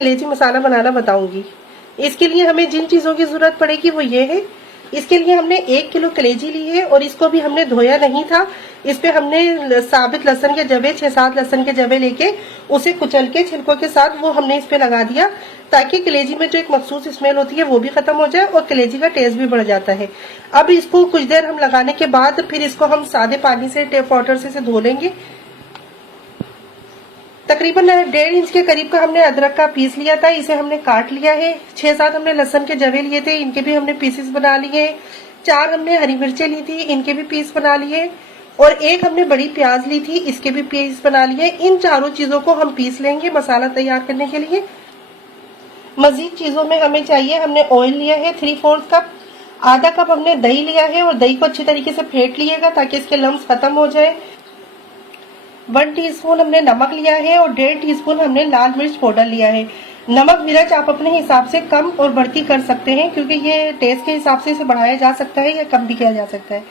कलेजी मसाला बनाना बताऊंगी। इसके लिए हमें जिन चीजों की जरूरत पड़ेगी वो ये है। इसके लिए हमने 1 किलो कलेजी ली है और इसको भी हमने धोया नहीं था। इस पे हमने साबित लहसुन के जवे 6-7 लहसुन के जवे लेके उसे कुचल के छिलकों के साथ वो हमने इस पे लगा दिया, ताकि कलेजी में जो एक मखसूस स्मेल होती है वो भी खत्म हो जाए और कलेजी का टेस्ट भी बढ़ जाता है। अब इसको कुछ देर हम लगाने के बाद फिर इसको हम सादे पानी से टेप वाटर से धो लेंगे। तकरीबन 1.5 इंच के करीब का हमने अदरक का पीस लिया था, इसे हमने काट लिया है। 6-7 हमने लहसुन के जवे लिए थे, इनके भी हमने पीसेस बना लिए। 4 हमने हरी मिर्चें ली थी, इनके भी पीस बना लिए। और 1 हमने बड़ी प्याज ली थी, इसके भी पीस बना लिए। इन चारों चीजों को हम पीस लेंगे मसाला तैयार करने के लिए। मजीद चीजों में हमें चाहिए, हमने ऑयल लिया है 3/4 कप, आधा कप हमने दही लिया है और दही को अच्छी तरीके से फेंट लिएगा ताकि इसके लम्स खत्म हो जाए। 1 टीस्पून हमने नमक लिया है और 1.5 टीस्पून हमने लाल मिर्च पाउडर लिया है। नमक मिर्च आप अपने हिसाब से कम और बढ़ती कर सकते हैं, क्योंकि ये टेस्ट के हिसाब से इसे बढ़ाया जा सकता है या कम भी किया जा सकता है।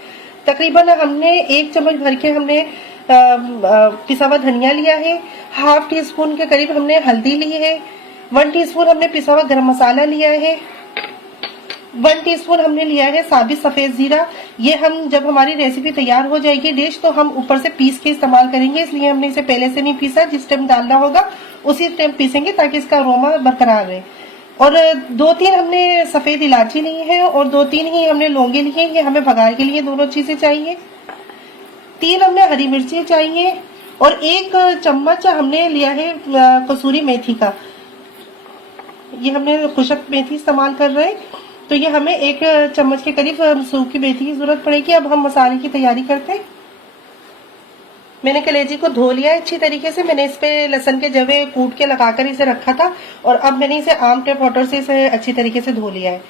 तकरीबन हमने 1 चम्मच भर के हमने पिसा हुआ धनिया लिया है। 1/2 टीस्पून के करीब हमने हल्दी ली है। 1 टीस्पून हमने पिसा हुआ गरम मसाला लिया है। 1 टीस्पून हमने लिया है साबित सफेद जीरा। ये हम जब हमारी रेसिपी तैयार हो जाएगी डिश तो हम ऊपर से पीस के इस्तेमाल करेंगे, इसलिए हमने इसे पहले से नहीं पीसा। जिस टाइम डालना होगा उसी टाइम पीसेंगे ताकि इसका अरोमा बरकरार रहे। और 2-3 हमने सफेद इलायची ली है और 2-3 ही हमने लौंगे लिए, ये हमें भगार के लिए दोनों चीजें चाहिए। 3 हमने हरी मिर्ची चाहिए और 1 चम्मच हमने लिया है कसूरी मेथी का। ये हमने खुशक मेथी इस्तेमाल कर रहे हैं, तो ये हमें 1 चम्मच के करीब सूखी मेथी की जरूरत पड़ेगी। अब हम मसाले की तैयारी करते हैं। मैंने कलेजी को धो लिया है अच्छी तरीके से। मैंने इस पे लहसुन के जवे कूट के लगाकर इसे रखा था और अब मैंने इसे आम टेप वाटर से इसे अच्छी तरीके से धो लिया है।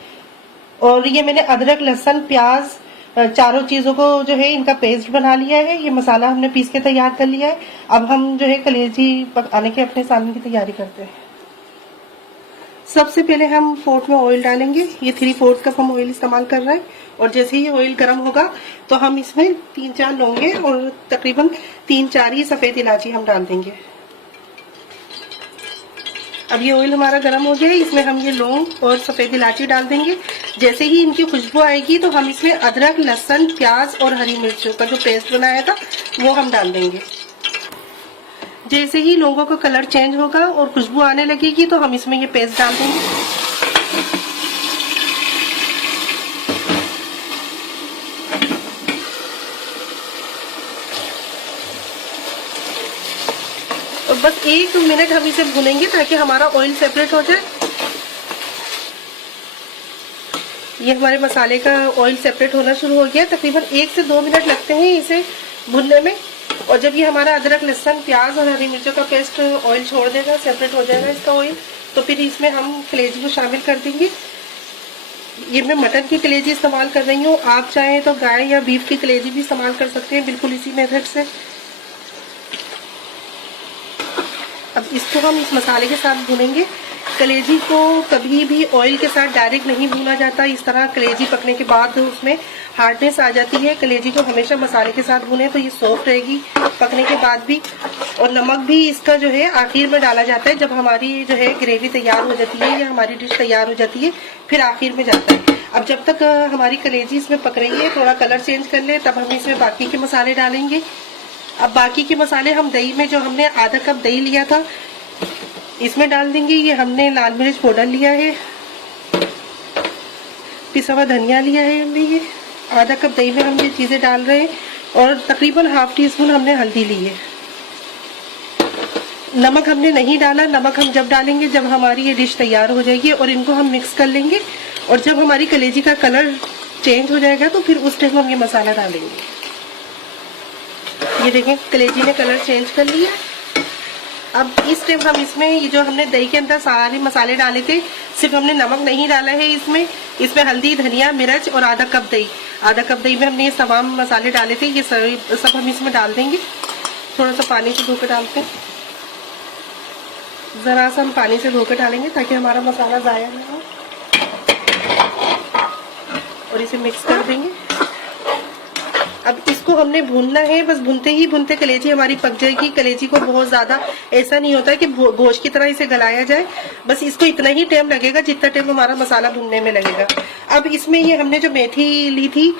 और ये मैंने अदरक, लहसुन, प्याज चारों चीजों को जो है इनका पेस्ट बना लिया है। ये मसाला हमने पीस के तैयार कर लिया है। अब हम जो है कलेजी पकाने के अपने सालन की तैयारी करते हैं। सबसे पहले हम पोट में ऑयल डालेंगे। ये 3/4 कप हम ऑयल इस्तेमाल कर रहे हैं और जैसे ही ऑयल गर्म होगा तो हम इसमें 3-4 लौंगे और तकरीबन 3-4 ही सफेद इलायची हम डाल देंगे। अब ये ऑयल हमारा गर्म हो गया है, इसमें हम ये लौंग और सफेद इलायची डाल देंगे। जैसे ही इनकी खुशबू आएगी तो हम इसमें अदरक, लहसुन, प्याज और हरी मिर्चों का जो पेस्ट बनाया था वो हम डाल देंगे। जैसे ही लौंगों का कलर चेंज होगा और खुशबू आने लगेगी तो हम इसमें ये पेस्ट डाल देंगे। और बस 1 मिनट हम इसे भूनेंगे ताकि हमारा ऑयल सेपरेट हो जाए। ये हमारे मसाले का ऑयल सेपरेट होना शुरू हो गया। तकरीबन 1 से 2 मिनट लगते हैं इसे भूनने में। और जब ये हमारा अदरक, लहसुन, प्याज और हरी मिर्चों का पेस्ट ऑयल छोड़ देगा, सेपरेट हो जाएगा इसका ऑयल, तो फिर इसमें हम कलेजी को शामिल कर देंगे। ये मैं मटन की कलेजी इस्तेमाल कर रही हूँ, आप चाहें तो गाय या बीफ की कलेजी भी इस्तेमाल कर सकते हैं, बिल्कुल इसी मेथड से। अब इसको हम इस मसाले के साथ भूनेंगे। कलेजी को कभी भी ऑयल के साथ डायरेक्ट नहीं भूना जाता। इस तरह कलेजी पकने के बाद उसमें हार्डनेस आ जाती है। कलेजी को हमेशा मसाले के साथ भूने तो ये सॉफ्ट रहेगी पकने के बाद भी। और नमक भी इसका जो है आखिर में डाला जाता है, जब हमारी जो है ग्रेवी तैयार हो जाती है या हमारी डिश तैयार हो जाती है, फिर आखिर में जाता है। अब जब तक हमारी कलेजी इसमें पक रही है, थोड़ा कलर चेंज कर ले, तब हम इसमें बाकी के मसाले डालेंगे। अब बाकी के मसाले हम दही में, जो हमने आधा कप दही लिया था, इसमें डाल देंगे। ये हमने लाल मिर्च पाउडर लिया है, पिसा हुआ धनिया लिया है हमने। ये आधा कप दही में हम ये चीजें डाल रहे हैं और तकरीबन 1/2 टीस्पून हमने हल्दी ली है। नमक हमने नहीं डाला, नमक हम जब डालेंगे जब हमारी ये डिश तैयार हो जाएगी। और इनको हम मिक्स कर लेंगे और जब हमारी कलेजी का कलर चेंज हो जाएगा तो फिर उस टाइम हम ये मसाला डालेंगे। ये देखें कलेजी ने कलर चेंज कर लिया। अब इस टाइम हम इसमें ये जो हमने दही के अंदर सारे मसाले डाले थे, सिर्फ हमने नमक नहीं डाला है इसमें हल्दी, धनिया, मिर्च और आधा कप दही में हमने ये तमाम मसाले डाले थे। ये सब हम इसमें डाल देंगे। थोड़ा सा पानी से धोकर डालते हैं, जरा सा हम पानी से धोकर डालेंगे ताकि हमारा मसाला ज़ाया ना हो। और इसे मिक्स कर देंगे। अब इसको हमने भूनना है, बस भूनते ही भूनते कलेजी हमारी पक जाएगी। कलेजी को बहुत ज्यादा ऐसा नहीं होता है कि गोश्त की तरह इसे गलाया जाए, बस इसको इतना ही टाइम लगेगा जितना टाइम हमारा मसाला भूनने में लगेगा। अब इसमें ये हमने जो मेथी ली थी,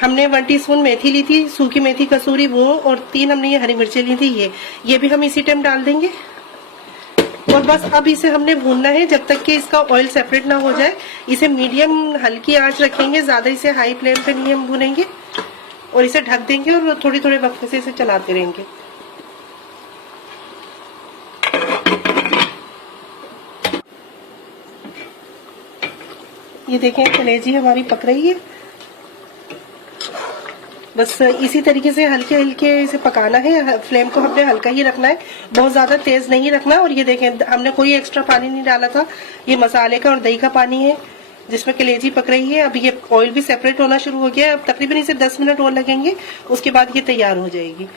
हमने 1 टीस्पून मेथी ली थी, सूखी मेथी कसूरी वो, और 3 हमने ये हरी मिर्चें ली थी, ये भी हम इसी टाइम डाल देंगे। और बस अब इसे हमने भूनना है जब तक कि इसका ऑयल सेपरेट ना हो जाए। इसे मीडियम हल्की आंच रखेंगे, ज्यादा इसे हाई फ्लेम पे नहीं हम भूनेंगे, और इसे ढक देंगे और थोड़ी थोड़े वक्त से इसे चलाते रहेंगे। ये देखें कलेजी हमारी पक रही है। बस इसी तरीके से हल्के हल्के इसे पकाना है, फ्लेम को हमने हल्का ही रखना है, बहुत ज्यादा तेज नहीं रखना। और ये देखें हमने कोई एक्स्ट्रा पानी नहीं डाला था, ये मसाले का और दही का पानी है जिसमें कलेजी पक रही है। अब ये ऑयल भी सेपरेट होना शुरू हो गया है, अब तकरीबन इसे 10 मिनट और लगेंगे, उसके बाद ये तैयार हो जाएगी।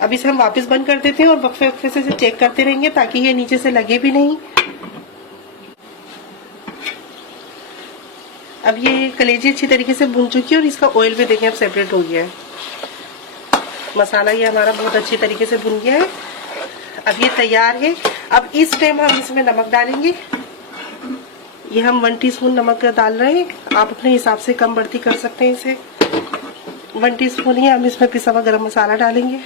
अब इसे हम वापस बंद कर देते हैं और वक्फे वक्फे से इसे चेक करते रहेंगे ताकि ये नीचे से लगे भी नहीं। अब ये कलेजी अच्छी तरीके से भुन चुकी है और इसका ऑयल भी देखें अब सेपरेट हो गया है। मसाला ये हमारा बहुत अच्छी तरीके से भुन गया है, अब ये तैयार है। अब इस टाइम हम इसमें नमक डालेंगे। ये हम 1 टीस्पून नमक डाल रहे हैं, आप अपने हिसाब से कम बढ़ती कर सकते हैं इसे। 1 टीस्पून ही हम इसमें पिसा हुआ गरम मसाला डालेंगे,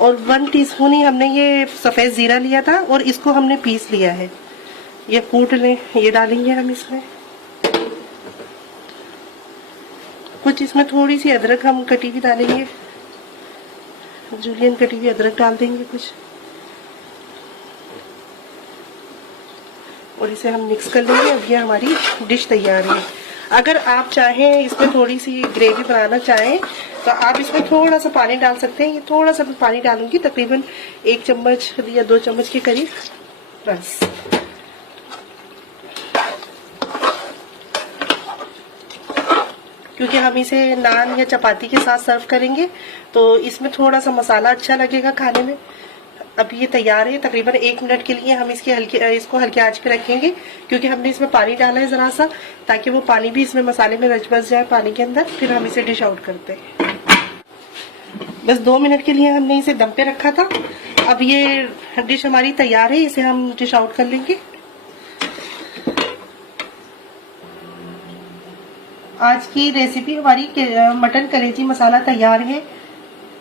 और 1 टीस्पून ही हमने ये सफेद जीरा लिया था और इसको हमने पीस लिया है, ये कूट लें, ये डालेंगे हम इसमें। कुछ इसमें थोड़ी सी अदरक हम कटी हुई डालेंगे, जूलियन कटी हुई अदरक डाल देंगे कुछ, और इसे हम मिक्स कर लेंगे। अब ये हमारी डिश तैयार है। अगर आप चाहें इसमें थोड़ी सी ग्रेवी बनाना चाहें तो आप इसमें थोड़ा सा पानी डाल सकते हैं। ये थोड़ा सा पानी डालूंगी, तकरीबन 1 चम्मच या 2 चम्मच के करीब, बस। क्योंकि हम इसे नान या चपाती के साथ सर्व करेंगे तो इसमें थोड़ा सा मसाला अच्छा लगेगा खाने में। अब ये तैयार है, तकरीबन 1 मिनट के लिए हम इसको हल्के आंच पे रखेंगे, क्योंकि हमने इसमें पानी डाला है जरा सा, ताकि वो पानी भी इसमें मसाले में रच बस जाए पानी के अंदर। फिर हम इसे डिश आउट करते हैं। बस 2 मिनट के लिए हमने इसे दम पे रखा था। अब ये डिश हमारी तैयार है, इसे हम डिश आउट कर लेंगे। आज की रेसिपी हमारी मटन कलेजी मसाला तैयार है।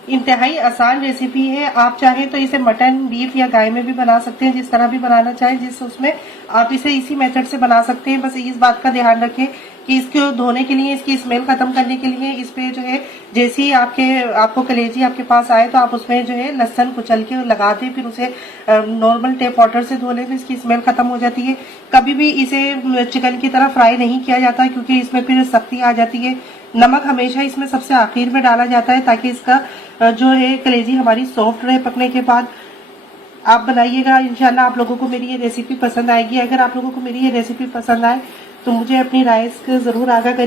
इंतहाई आसान रेसिपी है, आप चाहें तो इसे मटन, बीफ या गाय में भी बना सकते हैं, जिस तरह भी बनाना चाहें, जिस उसमें आप इसे इसी मेथड से बना सकते हैं। बस इस बात का ध्यान रखें कि इसको धोने के लिए, इसकी स्मेल खत्म करने के लिए इस पे जो है, जैसे ही आपको कलेजी आपके पास आए तो आप उसमें जो है लहसुन कुचल के लगा दें, फिर उसे नॉर्मल टैप वाटर से धो लें, तो इसकी स्मेल खत्म हो जाती है। कभी भी इसे चिकन की तरह फ्राई नहीं किया जाता, क्योंकि इसमें फिर सख्ती आ जाती है। नमक हमेशा इसमें सबसे आखिर में डाला जाता है, ताकि इसका जो है कलेजी हमारी सॉफ्ट रहे पकने के बाद। आप बनाइएगा, इंशाल्लाह आप लोगों को मेरी ये रेसिपी पसंद आएगी। अगर आप लोगों को मेरी ये रेसिपी पसंद आए तो मुझे अपनी राय जरूर आगाह करिए।